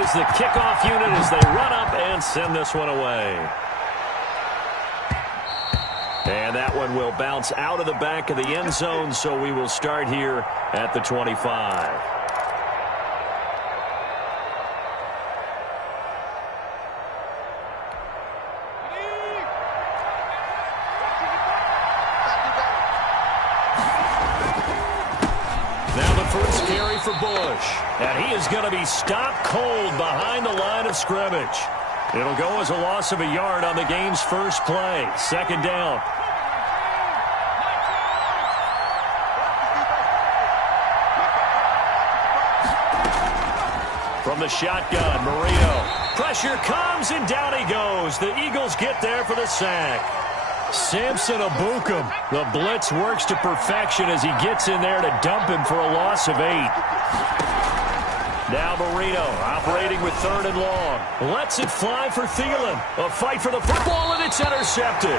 is the kickoff unit as they run up and send this one away. And that one will bounce out of the back of the end zone, so we will start here at the 25. First carry for Bush. And he is going to be stopped cold behind the line of scrimmage. It'll go as a loss of a yard on the game's first play. Second down. From the shotgun, Marino. Pressure comes and down he goes. The Eagles get there for the sack. Samson Abukum. The blitz works to perfection as he gets in there to dump him for a loss of 8. Now Marino operating with 3rd and long. Lets it fly for Thielen. A fight for the football, and it's intercepted.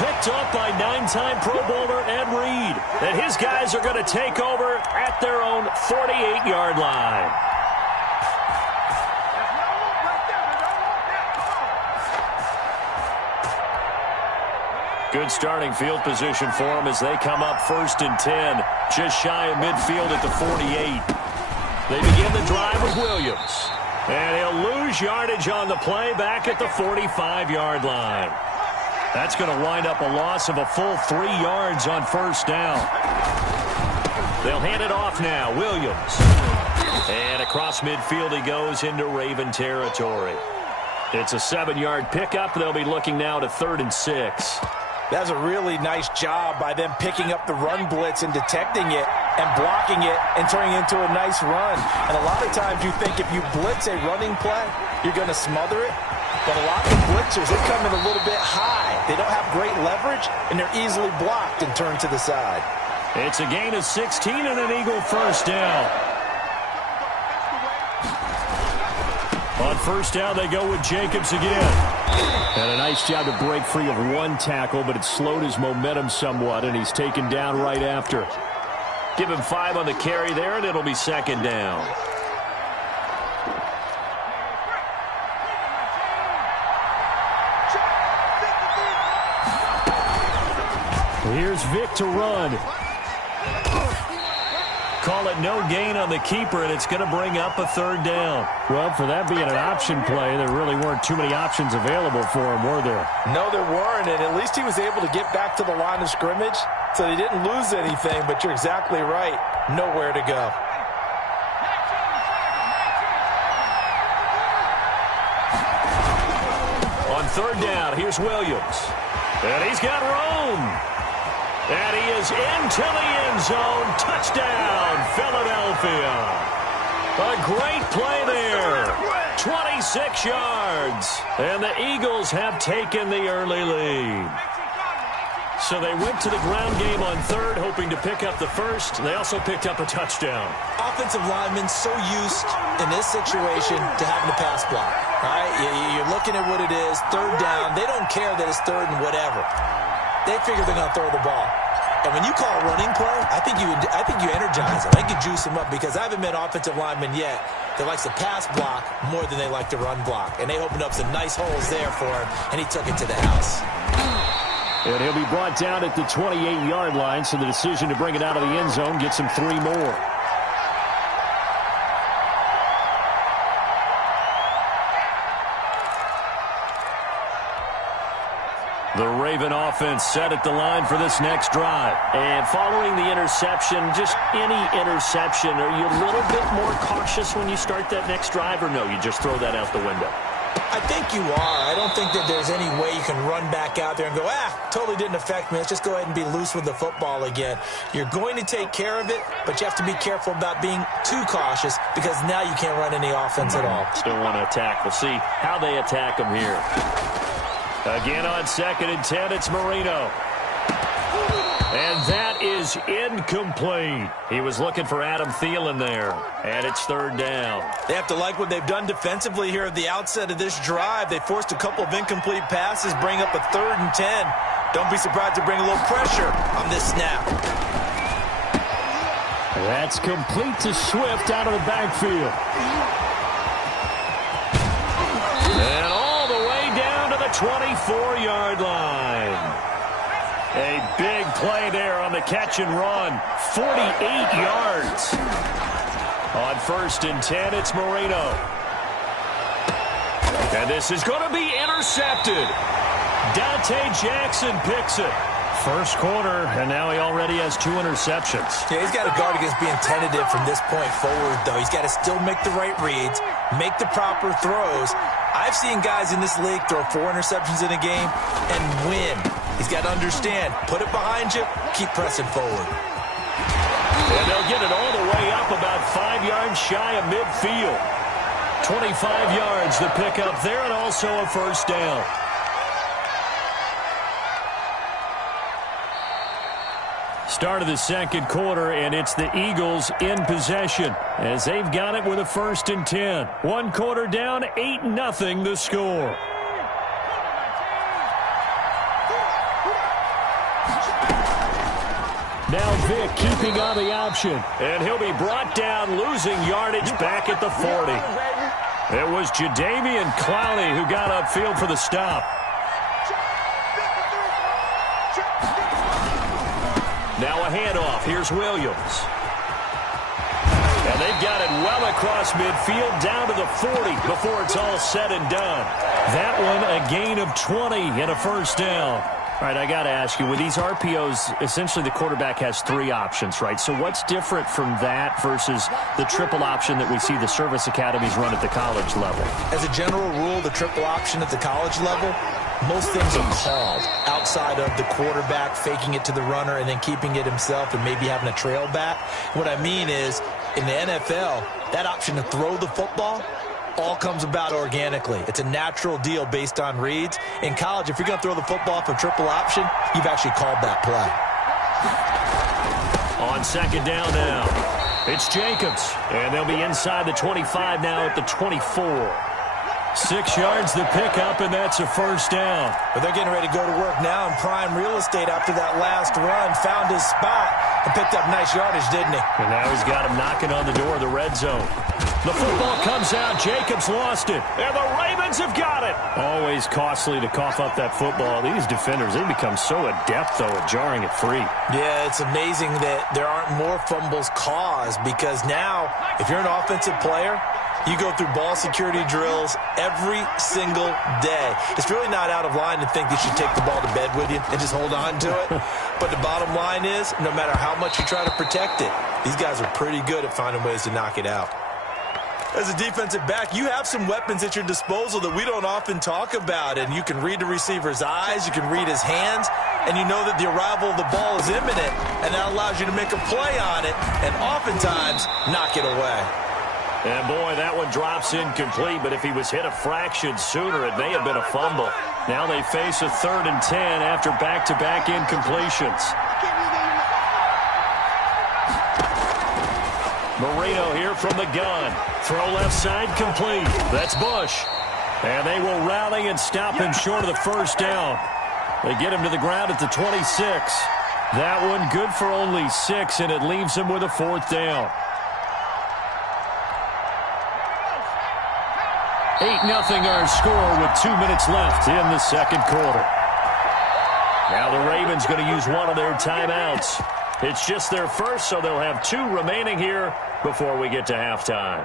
Picked up by 9-time Pro Bowler Ed Reed. And his guys are going to take over at their own 48-yard line. Good starting field position for them as they come up 1st and 10. Just shy of midfield at the 48. They begin the drive with Williams. And he'll lose yardage on the play back at the 45-yard line. That's going to wind up a loss of a full 3 yards on 1st down. They'll hand it off now. Williams. And across midfield he goes into Raven territory. It's a 7-yard pickup. They'll be looking now to 3rd and 6. That's a really nice job by them picking up the run blitz and detecting it and blocking it and turning it into a nice run. And a lot of times you think if you blitz a running play, you're going to smother it. But a lot of blitzers, they come in a little bit high. They don't have great leverage, and they're easily blocked and turned to the side. It's a gain of 16 and an Eagle first down. On 1st down, they go with Jacobs again. And a nice job to break free of 1 tackle, but it slowed his momentum somewhat, and he's taken down right after. Give him 5 on the carry there, and it'll be 2nd down. Here's Vic to run. Call it no gain on the keeper, and it's going to bring up a 3rd down. Well, for that being an option play, there really weren't too many options available for him, were there? No, there weren't, and at least he was able to get back to the line of scrimmage, so he didn't lose anything, but you're exactly right. Nowhere to go. On 3rd down, here's Williams. And he's got room. And he is into the end zone. Touchdown, Philadelphia. A great play there. 26 yards. And the Eagles have taken the early lead. So they went to the ground game on 3rd, hoping to pick up the 1st. They also picked up a touchdown. Offensive linemen so used in this situation to having to pass block. All right? You're looking at what it is, 3rd down. They don't care that it's 3rd and whatever. They figure they're going to throw the ball. And when you call a running play, I think you energize them. I think you juice them up because I haven't met offensive linemen yet that likes to pass block more than they like to run block. And they opened up some nice holes there for him, and he took it to the house. And he'll be brought down at the 28-yard line, so the decision to bring it out of the end zone gets him 3 more. The Raven offense set at the line for this next drive. And following the interception, just any interception, are you a little bit more cautious when you start that next drive, or no, you just throw that out the window? I think you are. I don't think that there's any way you can run back out there and go, totally didn't affect me. Let's just go ahead and be loose with the football again. You're going to take care of it, but you have to be careful about being too cautious because now you can't run any offense at all. Still want to attack. We'll see how they attack them here. Again on 2nd and 10, it's Marino. And that is incomplete. He was looking for Adam Thielen there. And it's 3rd down. They have to like what they've done defensively here at the outset of this drive. They forced a couple of incomplete passes, bring up a 3rd and 10. Don't be surprised to bring a little pressure on this snap. That's complete to Swift out of the backfield. And all the way down to the 24-yard line. A big play there on the catch and run. 48 yards. On 1st and 10, it's Marino. And this is going to be intercepted. Dante Jackson picks it. First quarter, and now he already has 2 interceptions. Yeah, he's got to guard against being tentative from this point forward, though. He's got to still make the right reads, make the proper throws. I've seen guys in this league throw 4 interceptions in a game and win. He's got to understand, put it behind you, keep pressing forward. And they'll get it all the way up about 5 yards shy of midfield. 25 yards the pickup there, and also a first down. Start of the second quarter, and it's the Eagles in possession as they've got it with a 1st and 10. 1 quarter down, 8-0 the score. Now Vick keeping on the option, and he'll be brought down, losing yardage back at the 40. It was Jadeveon Clowney who got upfield for the stop. Now a handoff. Here's Williams. And they've got it well across midfield down to the 40 before it's all said and done. That one a gain of 20 and a first down. All right, I got to ask you, with these RPOs, essentially the quarterback has 3 options, right? So what's different from that versus the triple option that we see the service academies run at the college level? As a general rule, the triple option at the college level, most things are called outside of the quarterback faking it to the runner and then keeping it himself and maybe having a trail back. What I mean is, in the NFL, that option to throw the football all comes about organically. It's a natural deal based on reads. In college, if you're going to throw the football for triple option, you've actually called that play. On 2nd down now, it's Jacobs, and they'll be inside the 25 now at the 24. 6 yards the pickup, and that's a first down. But they're getting ready to go to work now in prime real estate after that last run. Found his spot and picked up nice yardage, didn't he? And now he's got him knocking on the door of the red zone. The football comes out. Jacobs lost it. And the Ravens have got it. Always costly to cough up that football. These defenders, they become so adept, though, at jarring it free. Yeah, it's amazing that there aren't more fumbles caused because now, if you're an offensive player, you go through ball security drills every single day. It's really not out of line to think that you take the ball to bed with you and just hold on to it. But the bottom line is, no matter how much you try to protect it, these guys are pretty good at finding ways to knock it out. As a defensive back, you have some weapons at your disposal that we don't often talk about. And you can read the receiver's eyes, you can read his hands, and you know that the arrival of the ball is imminent, and that allows you to make a play on it and oftentimes knock it away. And, boy, that one drops incomplete, but if he was hit a fraction sooner, it may have been a fumble. Now they face a 3rd and 10 after back-to-back incompletions. Marino here from the gun. Throw left side complete. That's Bush. And they will rally and stop him short of the first down. They get him to the ground at the 26. That one good for only 6, and it leaves him with a 4th down. 8-0 our score with 2 minutes left in the second quarter. Now the Ravens going to use one of their timeouts. It's just their first, so they'll have 2 remaining here before we get to halftime.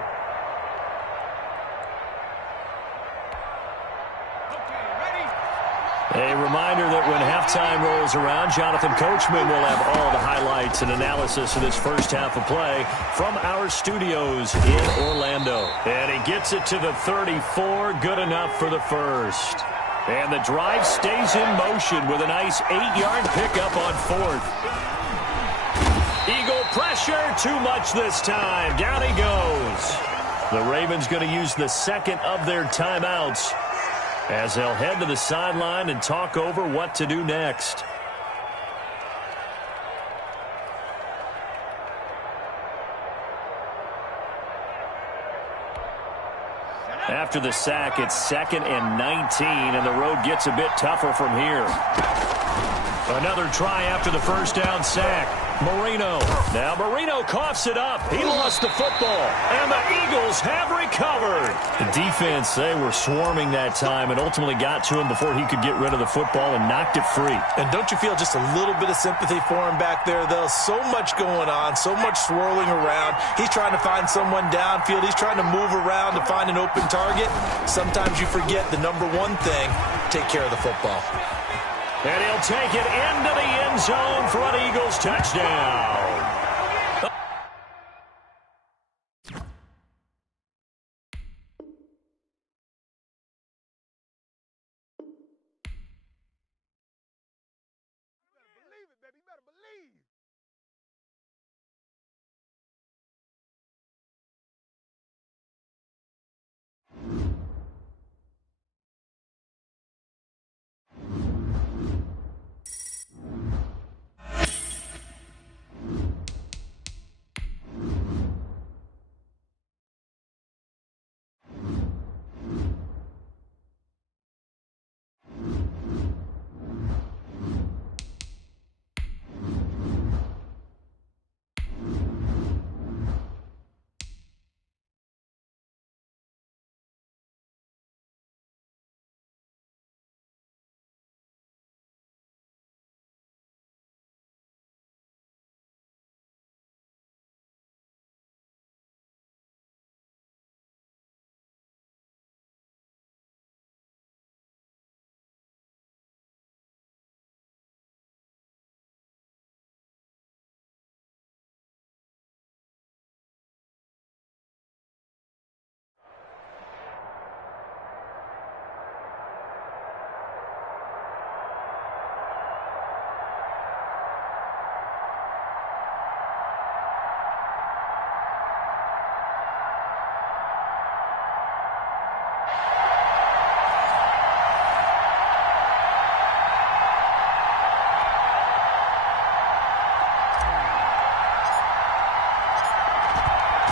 A reminder that when halftime rolls around, Jonathan Coachman will have all the highlights and analysis of this first half of play from our studios in Orlando. And he gets it to the 34, good enough for the first. And the drive stays in motion with a nice 8-yard pickup on 4th. Eagle pressure, too much this time. Down he goes. The Ravens going to use the second of their timeouts as they'll head to the sideline and talk over what to do next. After the sack, it's 2nd and 19, and the road gets a bit tougher from here. Another try after the first down sack. Marino. Now Marino coughs it up. He lost the football. And the Eagles have recovered. The defense, they were swarming that time and ultimately got to him before he could get rid of the football and knocked it free. And don't you feel just a little bit of sympathy for him back there, though? So much going on, so much swirling around. He's trying to find someone downfield. He's trying to move around to find an open target. Sometimes you forget the number one thing, take care of the football. And he'll take it into the end zone for an Eagles touchdown.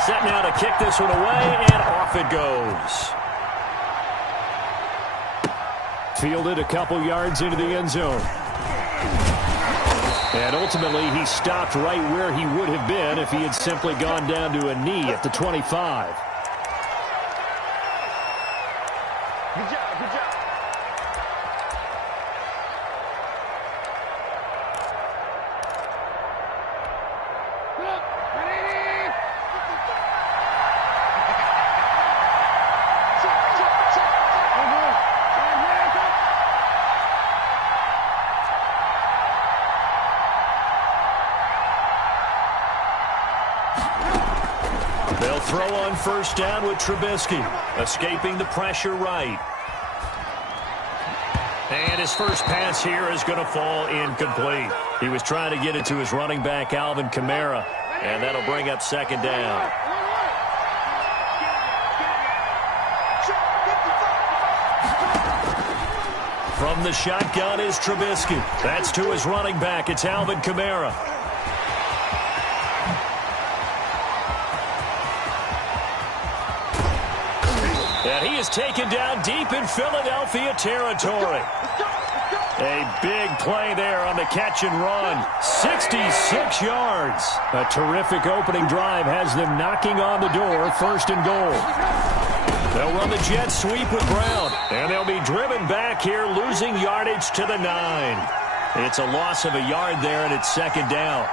Set now to kick this one away, and off it goes. Fielded a couple yards into the end zone. And ultimately, he stopped right where he would have been if he had simply gone down to a knee at the 25. Good job, good job. They'll throw on first down with Trubisky, escaping the pressure right. And his first pass here is going to fall incomplete. He was trying to get it to his running back, Alvin Kamara, and that'll bring up second down. From the shotgun is Trubisky. That's to his running back. It's Alvin Kamara. And he is taken down deep in Philadelphia territory. A big play there on the catch and run. 66 yards. A terrific opening drive has them knocking on the door, first and goal. They'll run the jet sweep with Brown. And they'll be driven back here, losing yardage to the 9. It's a loss of a yard there, and it's second down.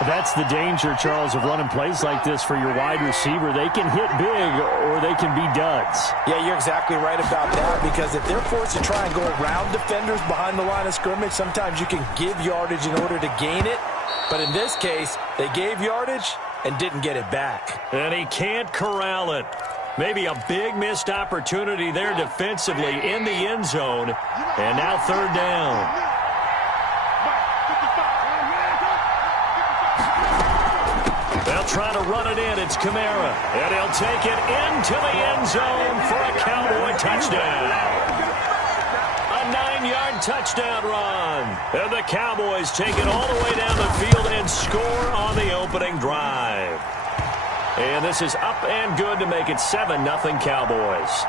That's the danger, Charles, of running plays like this for your wide receiver. They can hit big or they can be duds. Yeah, you're exactly right about that, because if they're forced to try and go around defenders behind the line of scrimmage, sometimes you can give yardage in order to gain it. But in this case, they gave yardage and didn't get it back. And he can't corral it. Maybe a big missed opportunity there defensively in the end zone. And now third down. They'll try to run it in. It's Kamara. And he'll take it into the end zone for a Cowboy touchdown. A 9-yard touchdown run. And the Cowboys take it all the way down the field and score on the opening drive. And this is up and good to make it 7-0 Cowboys.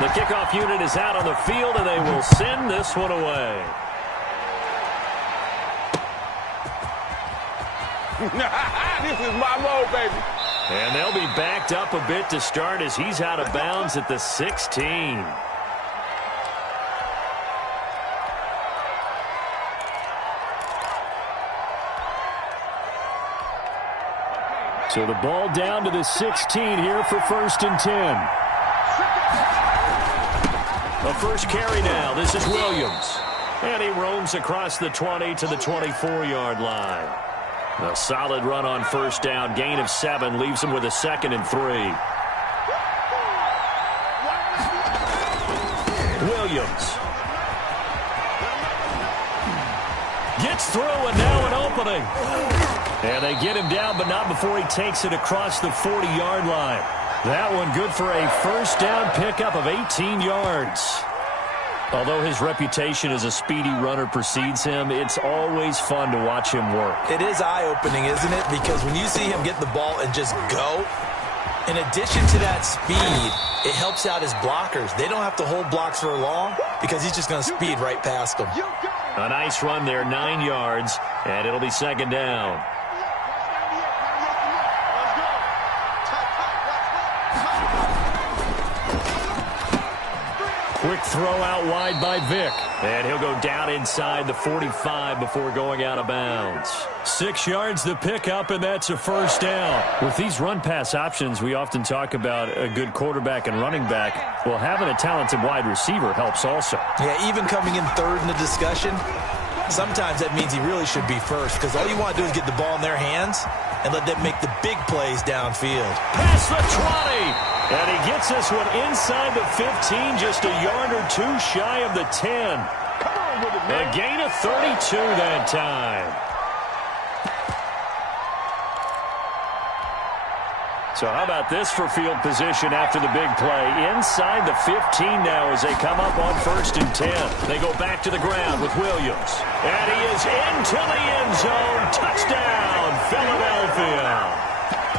The kickoff unit is out on the field, and they will send this one away. This is my mode, baby. And they'll be backed up a bit to start as he's out of bounds at the 16. So the ball down to the 16 here for 1st and 10. A first carry now. This is Williams. And he roams across the 20 to the 24-yard line. A solid run on 1st down. Gain of 7 leaves him with a 2nd and 3. Williams. Gets through and now an opening. And they get him down, but not before he takes it across the 40-yard line. That one good for a 1st down pickup of 18 yards. Although his reputation as a speedy runner precedes him, it's always fun to watch him work. It is eye-opening, isn't it? Because when you see him get the ball and just go, in addition to that speed, it helps out his blockers. They don't have to hold blocks for long because he's just going to speed right past them. A nice run there, 9 yards, and it'll be 2nd down. Quick throw out wide by Vick. And he'll go down inside the 45 before going out of bounds. 6 yards the pickup, and that's a 1st down. With these run-pass options, we often talk about a good quarterback and running back. Well, having a talented wide receiver helps also. Yeah, even coming in 3rd in the discussion, sometimes that means he really should be 1st because all you want to do is get the ball in their hands and let them make the big plays downfield. Past the 20. And he gets this one inside the 15, just a yard or 2 shy of the 10. Come on with it, man. A gain of 32 that time. So how about this for field position after the big play? Inside the 15 now as they come up on 1st and 10. They go back to the ground with Williams. And he is into the end zone. Touchdown, Philadelphia.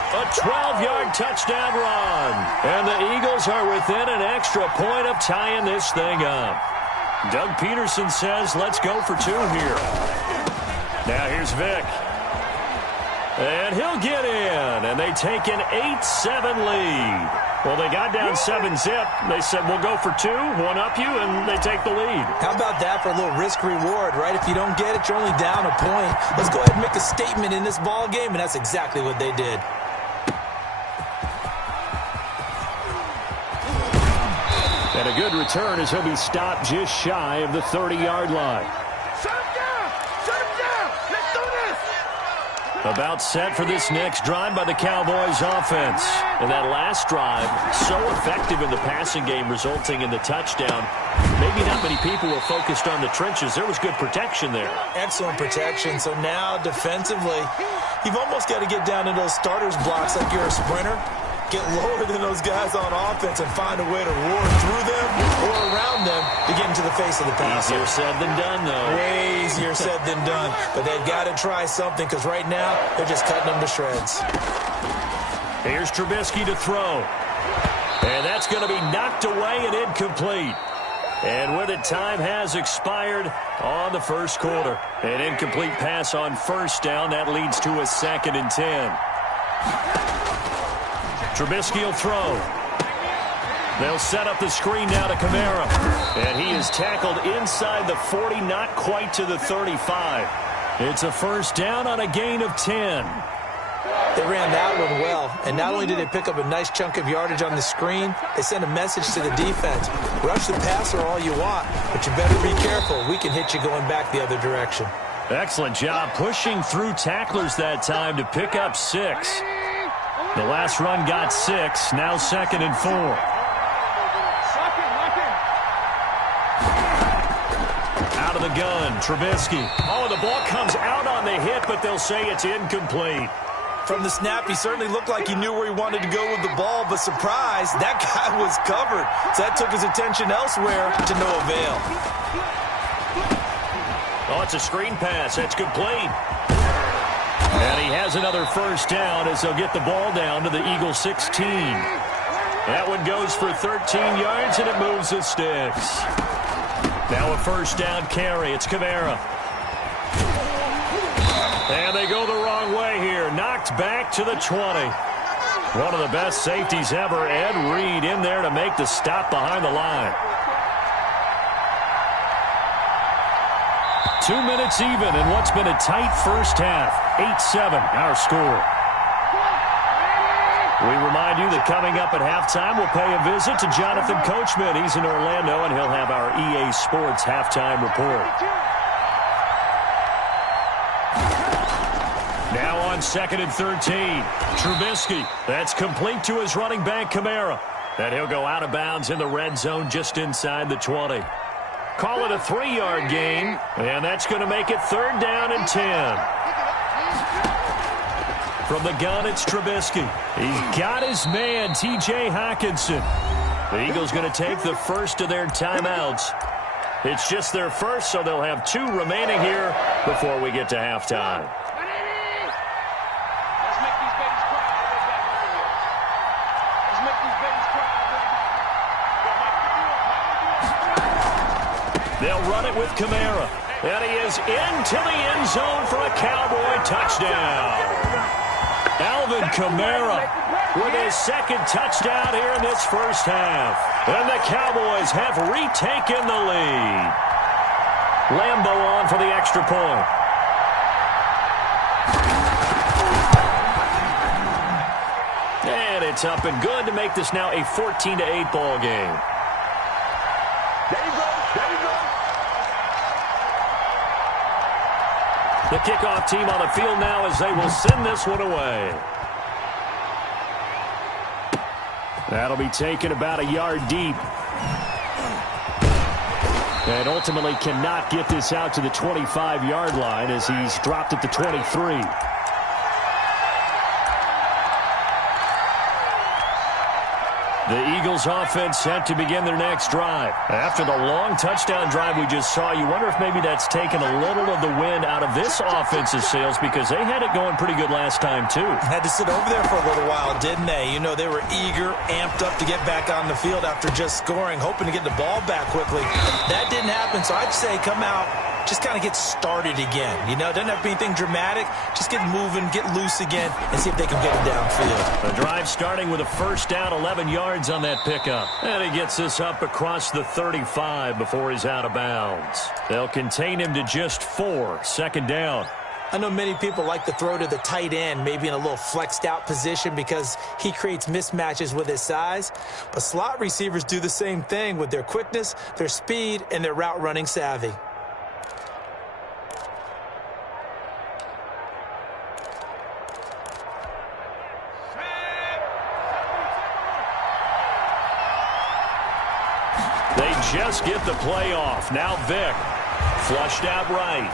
A 12-yard touchdown run. And the Eagles are within an extra point of tying this thing up. Doug Peterson says, let's go for 2 here. Now here's Vick. And he'll get in. And they take an 8-7 lead. Well, they got down 7-zip. They said, we'll go for 2, one up you, and they take the lead. How about that for a little risk-reward, right? If you don't get it, you're only down a point. Let's go ahead and make a statement in this ball game, and that's exactly what they did. And a good return as he'll be stopped just shy of the 30-yard line. Shut him down! Shut him down! Let's do this! About set for this next drive by the Cowboys offense. And that last drive, so effective in the passing game, resulting in the touchdown. Maybe not many people were focused on the trenches. There was good protection there. Excellent protection. So now defensively, you've almost got to get down into those starters blocks like you're a sprinter. Get lower than those guys on offense and find a way to roar through them or around them to get into the face of the passer. Easier said than done, though. Way easier said than done. But they've got to try something because right now they're just cutting them to shreds. Here's Trubisky to throw. And that's going to be knocked away and incomplete. And with it, time has expired on the first quarter. An incomplete pass on 1st down. That leads to a 2nd and 10. Trubisky will throw. They'll set up the screen now to Kamara. And he is tackled inside the 40, not quite to the 35. It's a 1st down on a gain of 10. They ran that one well. And not only did they pick up a nice chunk of yardage on the screen, they sent a message to the defense. Rush the passer all you want, but you better be careful. We can hit you going back the other direction. Excellent job pushing through tacklers that time to pick up 6. The last run got 6, now 2nd and 4. Out of the gun, Trubisky. Oh, the ball comes out on the hit, but they'll say it's incomplete. From the snap, he certainly looked like he knew where he wanted to go with the ball, but surprise, that guy was covered. So that took his attention elsewhere to no avail. Oh, it's a screen pass. That's complete. And he has another 1st down as they'll get the ball down to the Eagles 16. That one goes for 13 yards, and it moves the sticks. Now a 1st down carry. It's Kamara. And they go the wrong way here. knocked back to the 20. One of the best safeties ever, Ed Reed, in there to make the stop behind the line. 2 minutes even in what's been a tight first half. 8-7, our score. We remind you that coming up at halftime, we'll pay a visit to Jonathan Coachman. He's in Orlando, and he'll have our EA Sports halftime report. Now on 2nd and 13, Trubisky. That's complete to his running back, Kamara. And he'll go out of bounds in the red zone just inside the 20. Call it a 3-yard gain, and that's going to make it 3rd down and 10. From the gun, it's Trubisky. He's got his man, T.J. Hockenson. The Eagles going to take the first of their timeouts. It's just their first, so they'll have 2 remaining here before we get to halftime. They'll run it with Kamara. And he is into the end zone for a Cowboy touchdown. Alvin Kamara with his 2nd touchdown here in this first half. And the Cowboys have retaken the lead. Lambeau on for the extra point. And it's up and good to make this now a 14-8 ball game. There you go. There you go. The kickoff team on the field now as they will send this one away. That'll be taken about a yard deep. And ultimately cannot get this out to the 25-yard line as he's dropped at the 23. The Eagles offense set to begin their next drive. After the long touchdown drive we just saw, you wonder if maybe that's taken a little of the wind out of this offense's sails because they had it going pretty good last time too. Had to sit over there for a little while, didn't they? You know, they were eager, amped up to get back on the field after just scoring, hoping to get the ball back quickly. That didn't happen, so I'd say come out, just kind of get started again. You know, doesn't have to be anything dramatic. Just get moving, get loose again, and see if they can get it downfield. The drive starting with a first down, 11 yards on that pickup. And he gets this up across the 35 before he's out of bounds. They'll contain him to just 4, 2nd down. I know many people like to throw to the tight end, maybe in a little flexed out position because he creates mismatches with his size. But slot receivers do the same thing with their quickness, their speed, and their route running savvy. They just get the play off. Now Vick. Flushed out right.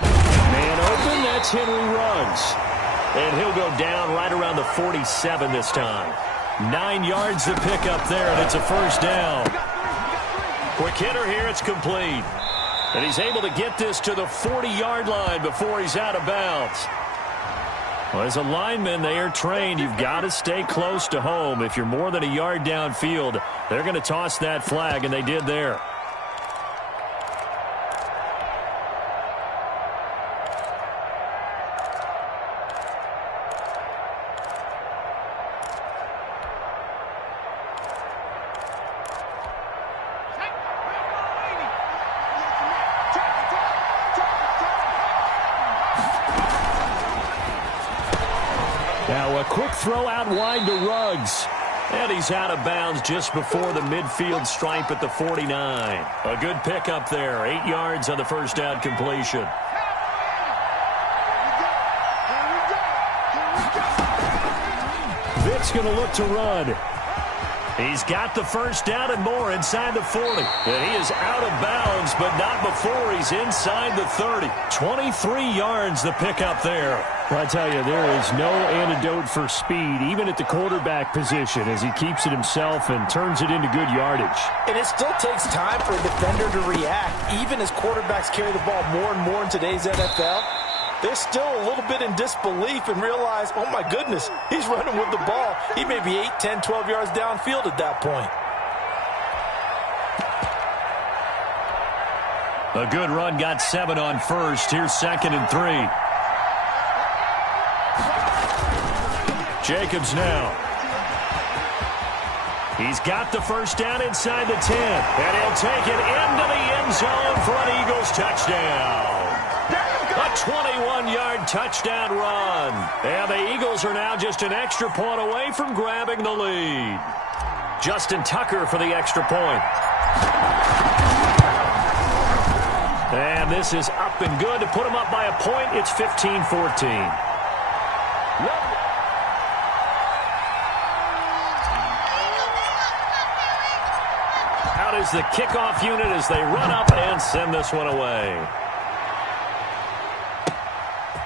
Man open, that's Henry Ruggs. And he'll go down right around the 47 this time. 9 yards to pick up there, and it's a first down. Quick hitter here, it's complete. And he's able to get this to the 40-yard line before he's out of bounds. Well, as a lineman, they are trained. You've got to stay close to home. If you're more than a yard downfield, they're going to toss that flag, and they did there. Now a quick throw out wide to Ruggs. And he's out of bounds just before the midfield stripe at the 49. A good pickup there. 8 yards on the first down completion. Vick's going to look to run. He's got the first down and more inside the 40. And he is out of bounds, but not before he's inside the 30. 23 yards the pickup there. I tell you, there is no antidote for speed, even at the quarterback position, as he keeps it himself and turns it into good yardage. And it still takes time for a defender to react. Even as quarterbacks carry the ball more and more in today's NFL, they're still a little bit in disbelief and realize, oh my goodness, he's running with the ball. He may be 8, 10, 12 yards downfield at that point. A good run got 7 on first. Here's 2nd and 3. Jacobs now. He's got the first down inside the 10. And he'll take it into the end zone for an Eagles touchdown. A 21-yard touchdown run. And the Eagles are now just an extra point away from grabbing the lead. Justin Tucker for the extra point. And this is up and good to put them up by a point. It's 15-14. Out is the kickoff unit as they run up and send this one away.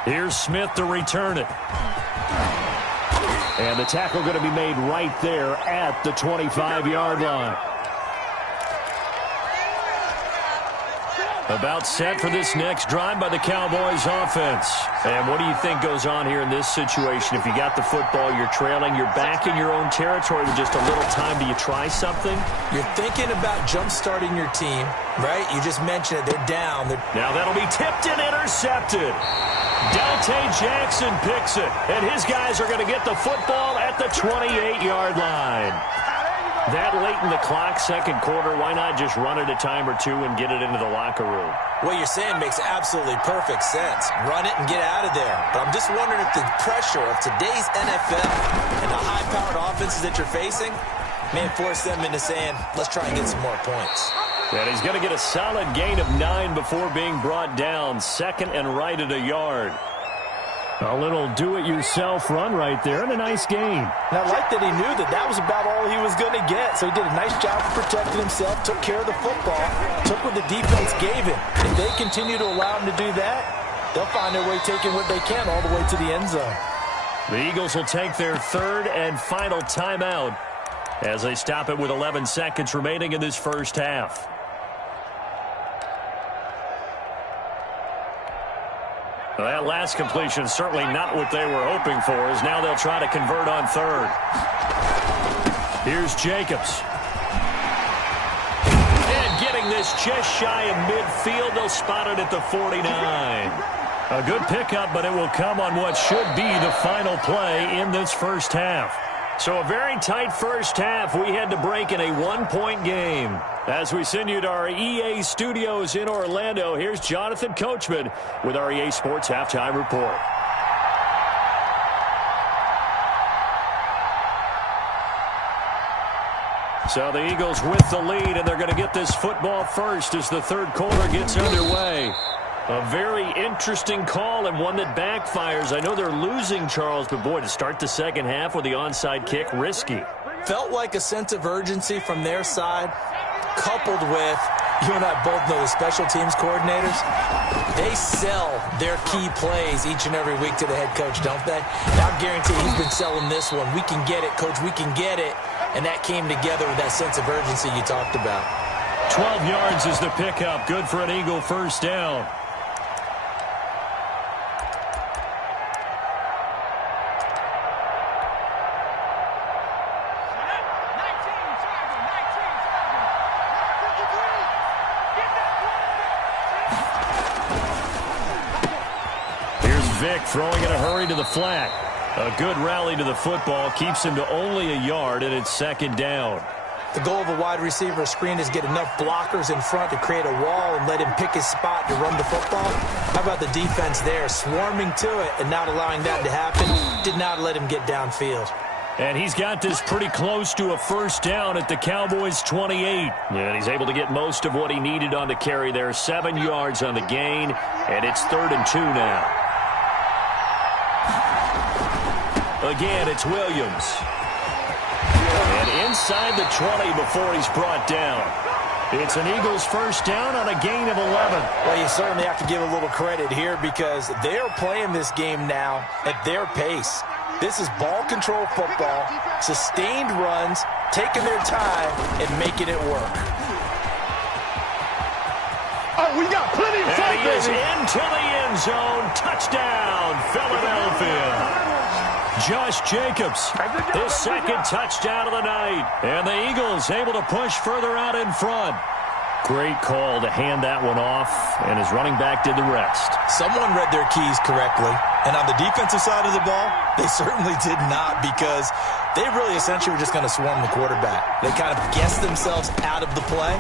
Here's Smith to return it. And the tackle going to be made right there at the 25-yard line. About set for this next drive by the Cowboys offense. And what do you think goes on here in this situation? If you got the football, you're trailing, you're back in your own territory with just a little time. Do you try something? You're thinking about jump-starting your team, right? You just mentioned it. They're down. Now that'll be tipped and intercepted. Dante Jackson picks it, and his guys are going to get the football at the 28-yard line. That late in the clock, second quarter, why not just run it a time or two and get it into the locker room? What you're saying makes absolutely perfect sense. Run it and get out of there. But I'm just wondering if the pressure of today's NFL and the high-powered offenses that you're facing may force them into saying, let's try and get some more points. And he's going to get a solid gain of 9 before being brought down. Second and right at a yard. A little do-it-yourself run right there and a nice gain. And I like that he knew that that was about all he was going to get. So he did a nice job of protecting himself, took care of the football, took what the defense gave him. If they continue to allow him to do that, they'll find their way taking what they can all the way to the end zone. The Eagles will take their third and final timeout as they stop it with 11 seconds remaining in this first half. Well, that last completion is certainly not what they were hoping for, as now they'll try to convert on third. Here's Jacobs. And getting this just shy of midfield, they'll spot it at the 49. A good pickup, but it will come on what should be the final play in this first half. So a very tight first half. We had to break in a one-point game. As we send you to our EA studios in Orlando, here's Jonathan Coachman with our EA Sports Halftime Report. So the Eagles with the lead, and they're going to get this football first as the third quarter gets underway. A very interesting call and one that backfires. I know they're losing, Charles, but boy, to start the second half with the onside kick, risky. Felt like a sense of urgency from their side, coupled with, you and I both know the special teams coordinators, they sell their key plays each and every week to the head coach, don't they? I guarantee he's been selling this one. We can get it, coach, we can get it. And that came together with that sense of urgency you talked about. 12 yards is the pickup. Good for an Eagle first down. Vic throwing in a hurry to the flat. A good rally to the football keeps him to only a yard, and it's second down. The goal of a wide receiver screen is get enough blockers in front to create a wall and let him pick his spot to run the football. How about the defense there, swarming to it and not allowing that to happen? Did not let him get downfield. And he's got this pretty close to a first down at the Cowboys' 28. And he's able to get most of what he needed on the carry there. 7 yards on the gain, and it's 3rd and 2 now. Again, it's Williams. And inside the 20 before he's brought down. It's an Eagles first down on a gain of 11. Well, you certainly have to give a little credit here because they're playing this game now at their pace. This is ball control football, sustained runs, taking their time, and making it work. Oh, we got plenty of time, baby. And he is into the end zone. Touchdown, Philadelphia. Josh Jacobs, his second touchdown of the night. And the Eagles able to push further out in front. Great call to hand that one off, and his running back did the rest. Someone read their keys correctly. And on the defensive side of the ball, they certainly did not, because they really essentially were just going to swarm the quarterback. They kind of guessed themselves out of the play,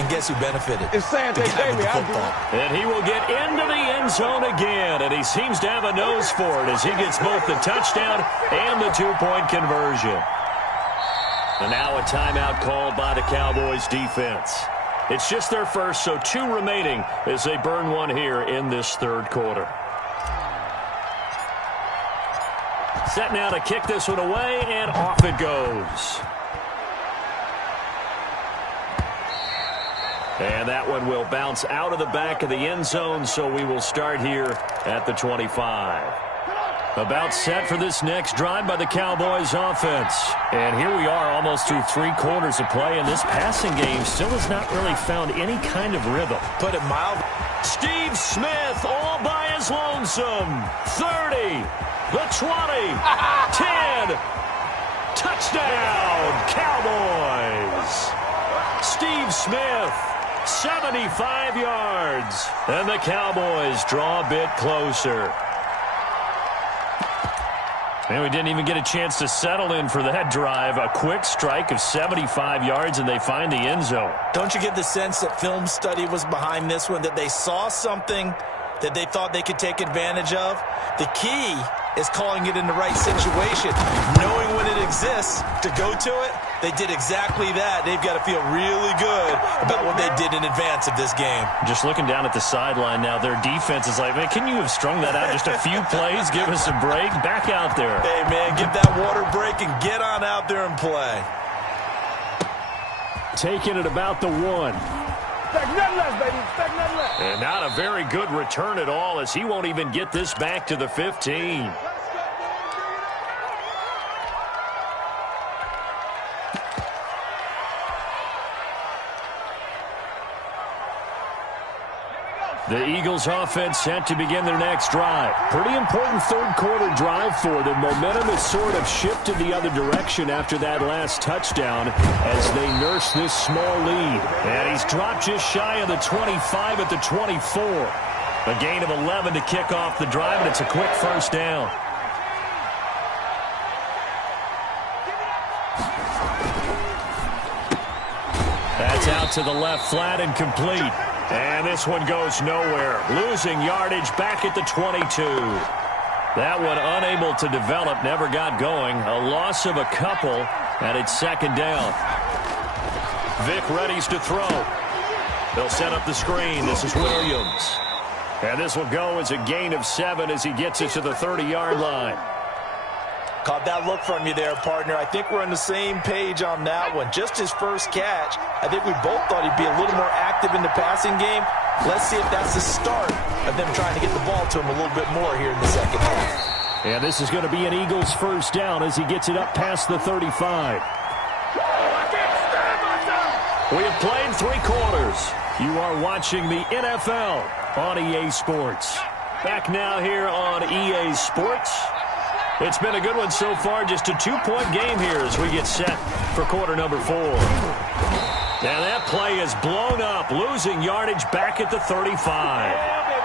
and guess who benefited? It's Sante, the guy with the baby. football. And he will get into the end zone again, and he seems to have a nose for it as he gets both the touchdown and the two-point conversion. And now a timeout called by the Cowboys defense. It's just their first, so 2 remaining as they burn one here in this third quarter. Set now to kick this one away, and off it goes. And that one will bounce out of the back of the end zone, so we will start here at the 25. About set for this next drive by the Cowboys offense. And here we are almost through 3 quarters of play, and this passing game still has not really found any kind of rhythm. Put it mild. Steve Smith all by his lonesome. 30, the 20, 10, touchdown, Cowboys. Steve Smith, 75 yards, and the Cowboys draw a bit closer. And we didn't even get a chance to settle in for that drive. A quick strike of 75 yards, and they find the end zone. Don't you get the sense that film study was behind this one, that they saw something that they thought they could take advantage of? The key is calling it in the right situation, knowing when it exists to go to it. They did exactly that. They've got to feel really good about what they did in advance of this game. Just looking down at the sideline now, their defense is like, man, can you have strung that out just a few plays? Give us a break. Back out there. Hey, man, give that water break and get on out there and play. Taking it about the 1. Expect nothing less, baby. Expect nothing less. And not a very good return at all, as he won't even get this back to the 15. The Eagles offense set to begin their next drive. Pretty important third quarter drive for them. Momentum has sort of shifted the other direction after that last touchdown as they nurse this small lead. And he's dropped just shy of the 25 at the 24. A gain of 11 to kick off the drive, and it's a quick first down. That's out to the left flat and complete. And this one goes nowhere. Losing yardage back at the 22. That one unable to develop, never got going. A loss of a couple, and it's second down. Vic readies to throw. They'll set up the screen. This is Williams. And this will go as a gain of 7 as he gets it to the 30-yard line. Caught that look from you there, partner. I think we're on the same page on that one. Just his first catch. I think we both thought he'd be a little more active in the passing game. Let's see if that's the start of them trying to get the ball to him a little bit more here in the second half. And this is going to be an Eagles first down as he gets it up past the 35. We have played 3 quarters. You are watching the NFL on EA Sports. Back now here on EA Sports. It's been a good one so far, just a 2-point game here as we get set for quarter number 4. And that play is blown up, losing yardage back at the 35.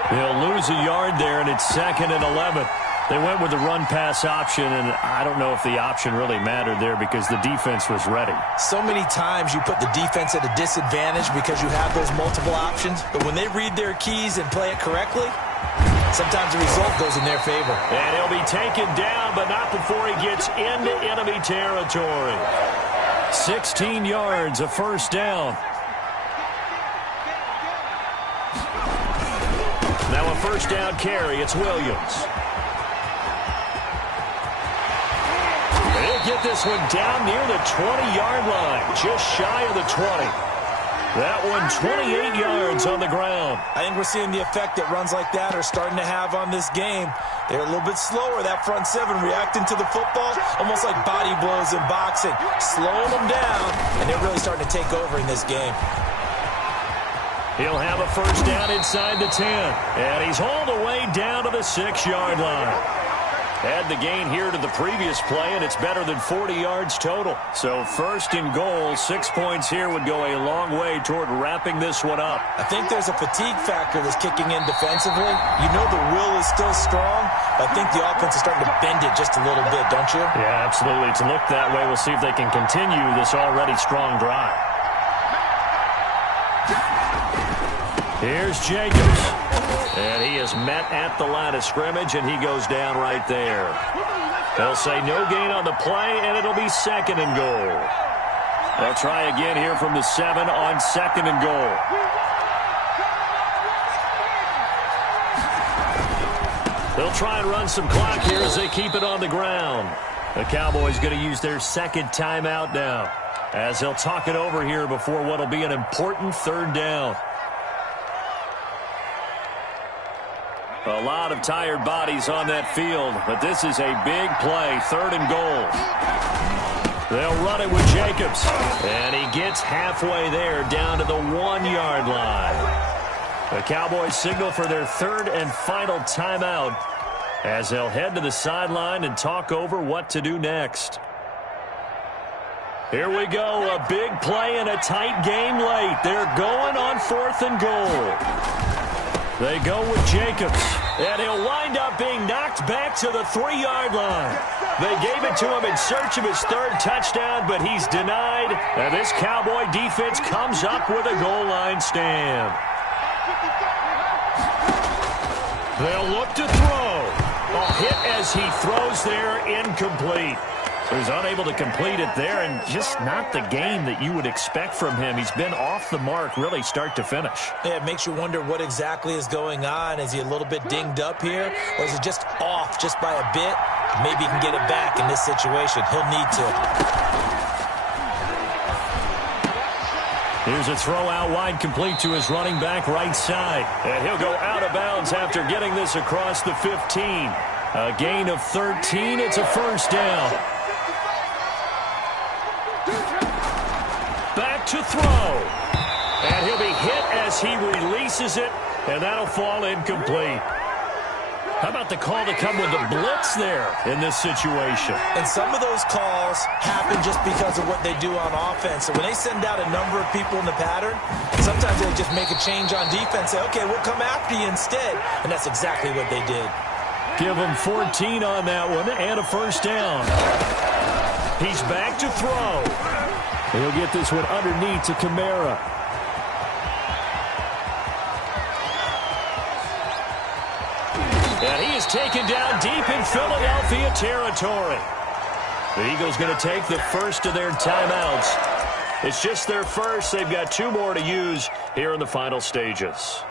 They'll lose a yard there, and it's second and 11. They went with the run-pass option, and I don't know if the option really mattered there because the defense was ready. So many times you put the defense at a disadvantage because you have those multiple options, but when they read their keys and play it correctly, sometimes the result goes in their favor. And he'll be taken down, but not before he gets into enemy territory. 16 yards, a first down. Now a first down carry. It's Williams. They'll get this one down near the 20-yard line, just shy of the 20. That one 28 yards on the ground. I think we're seeing the effect that runs like that are starting to have on this game. They're a little bit slower, that front 7, reacting to the football, almost like body blows in boxing, slowing them down, and they're really starting to take over in this game. He'll have a first down inside the 10, and he's hauled away down to the 6-yard line. Add the gain here to the previous play, and it's better than 40 yards total. So first and goal, 6 points here would go a long way toward wrapping this one up. I think there's a fatigue factor that's kicking in defensively. You know the will is still strong, but I think the offense is starting to bend it just a little bit, don't you? Yeah, absolutely. To look that way, we'll see if they can continue this already strong drive. Here's Jacobs. And he is met at the line of scrimmage, and he goes down right there. They'll say no gain on the play, and it'll be second and goal. They'll try again here from the 7 on second and goal. They'll try and run some clock here as they keep it on the ground. The Cowboys going to use their second timeout now, as they'll talk it over here before what will be an important third down. A lot of tired bodies on that field, but this is a big play, third and goal. They'll run it with Jacobs, and he gets halfway there down to the 1-yard line. The Cowboys signal for their third and final timeout as they'll head to the sideline and talk over what to do next. Here we go, a big play and a tight game late. They're going on fourth and goal. They go with Jacobs, and he'll wind up being knocked back to the 3-yard line. They gave it to him in search of his third touchdown, but he's denied. And this Cowboy defense comes up with a goal line stand. They'll look to throw. A hit as he throws there, incomplete. So he's unable to complete it there, and just not the game that you would expect from him. He's been off the mark, really, start to finish. Yeah, it makes you wonder what exactly is going on. Is he a little bit dinged up here, or is it just off just by a bit? Maybe he can get it back in this situation. He'll need to. Here's a throw out wide, complete to his running back right side. And he'll go out of bounds after getting this across the 15. A gain of 13. It's a first down. Back to throw. And he'll be hit as he releases it, and that'll fall incomplete. How about the call to come with the blitz there in this situation? And some of those calls happen just because of what they do on offense. So when they send out a number of people in the pattern, sometimes they just make a change on defense, say, okay, we'll come after you instead. And that's exactly what they did. Give him 14 on that one and a first down. He's back to throw. He'll get this one underneath to Kamara. And he is taken down deep in Philadelphia territory. The Eagles going to take the first of their timeouts. It's just their first. They've got 2 more to use here in the final stages.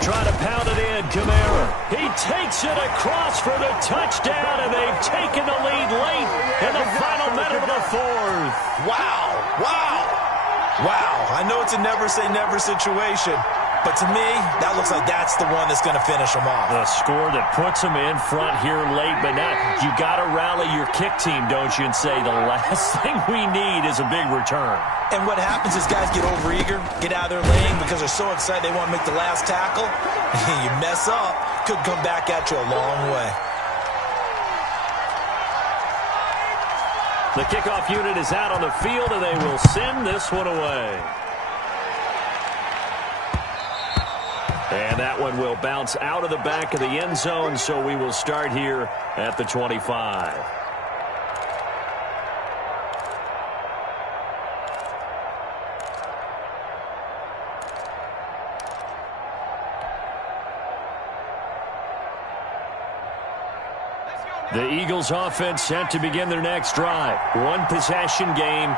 Trying to pound it in, Kamara. He takes it across for the touchdown, and they've taken the lead late in the final minute of the fourth. Wow, wow, wow. I know it's a never-say-never situation, but to me, that looks like that's the one that's going to finish them off. The score that puts them in front here late, but now you got to rally your kick team, don't you, and say the last thing we need is a big return. And what happens is guys get overeager, get out of their lane because they're so excited they want to make the last tackle. You mess up, could come back at you a long way. The kickoff unit is out on the field, and they will send this one away. And that one will bounce out of the back of the end zone, so we will start here at the 25. The Eagles offense set to begin their next drive. 1 possession game.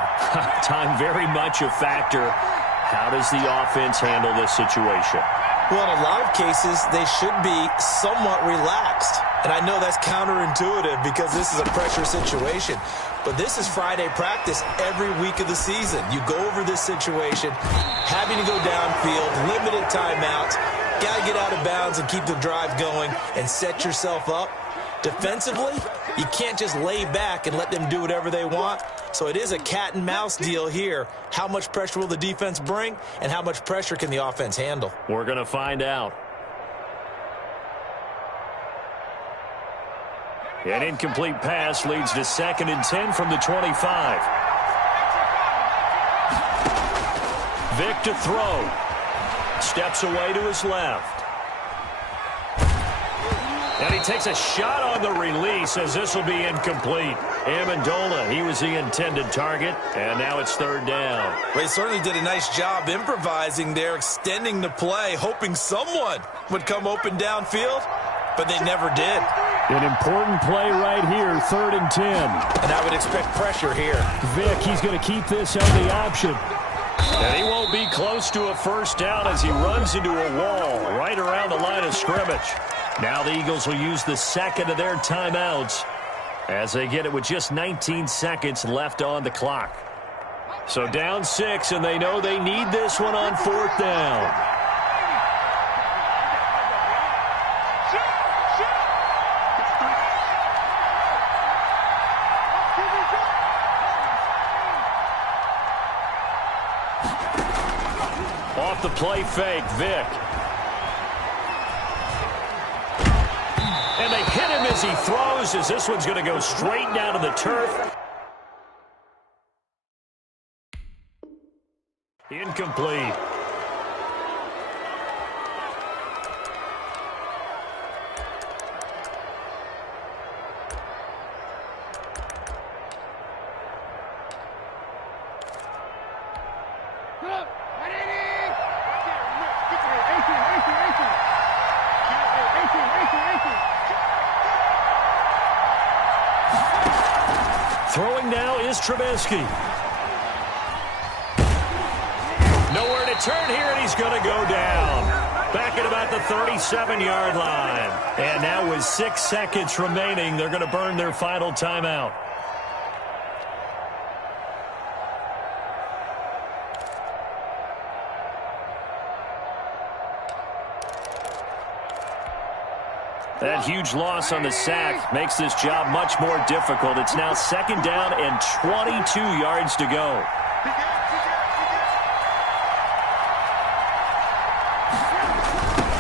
Time very much a factor. How does the offense handle this situation? Well, in a lot of cases, they should be somewhat relaxed. And I know that's counterintuitive because this is a pressure situation. But this is Friday practice every week of the season. You go over this situation, having to go downfield, limited timeouts, got to get out of bounds and keep the drive going and set yourself up. Defensively, you can't just lay back and let them do whatever they want. So it is a cat and mouse deal here. How much pressure will the defense bring, and how much pressure can the offense handle? We're going to find out. An incomplete pass leads to 2nd and 10 from the 25. Vic to throw. Steps away to his left. And he takes a shot on the release as this will be incomplete. Amendola, he was the intended target, and now it's 3rd down. They certainly did a nice job improvising there, extending the play, hoping someone would come open downfield, but they never did. An important play right here, 3rd and 10. And I would expect pressure here. Vic, he's going to keep this on the option. And he won't be close to a 1st down as he runs into a wall right around the line of scrimmage. Now the Eagles will use the 2nd of their timeouts as they get it with just 19 seconds left on the clock. So down 6, and they know they need this one on 4th down. Off the play fake, Vic. And they hit him as he throws, as this one's going to go straight down to the turf. Incomplete. Throwing now is Trubisky. Nowhere to turn here, and he's going to go down. Back at about the 37-yard line. And now with 6 seconds remaining, they're going to burn their final timeout. That huge loss on the sack makes this job much more difficult. It's now 2nd down and 22 yards to go.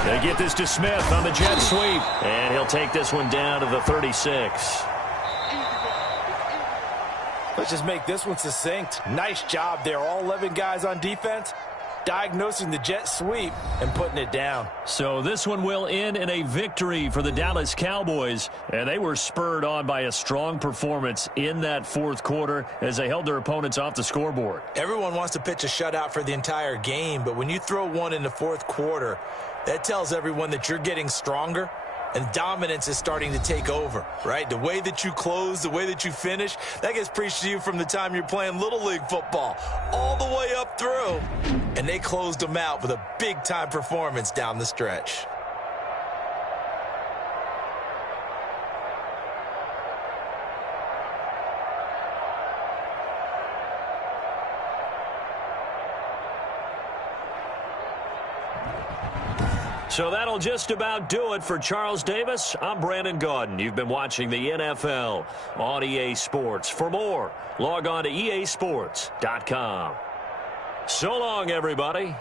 They get this to Smith on the jet sweep, and he'll take this one down to the 36. Let's just make this one succinct. Nice job there. All 11 guys on defense diagnosing the jet sweep and putting it down. So this one will end in a victory for the Dallas Cowboys, and they were spurred on by a strong performance in that 4th quarter as they held their opponents off the scoreboard. Everyone wants to pitch a shutout for the entire game, but when you throw one in the 4th quarter, that tells everyone that you're getting stronger and dominance is starting to take over, right? The way that you close, the way that you finish, that gets preached to you from the time you're playing Little League football all the way up through. And they closed them out with a big-time performance down the stretch. So that'll just about do it for Charles Davis. I'm Brandon Gaudin. You've been watching the NFL on EA Sports. For more, log on to easports.com. So long, everybody.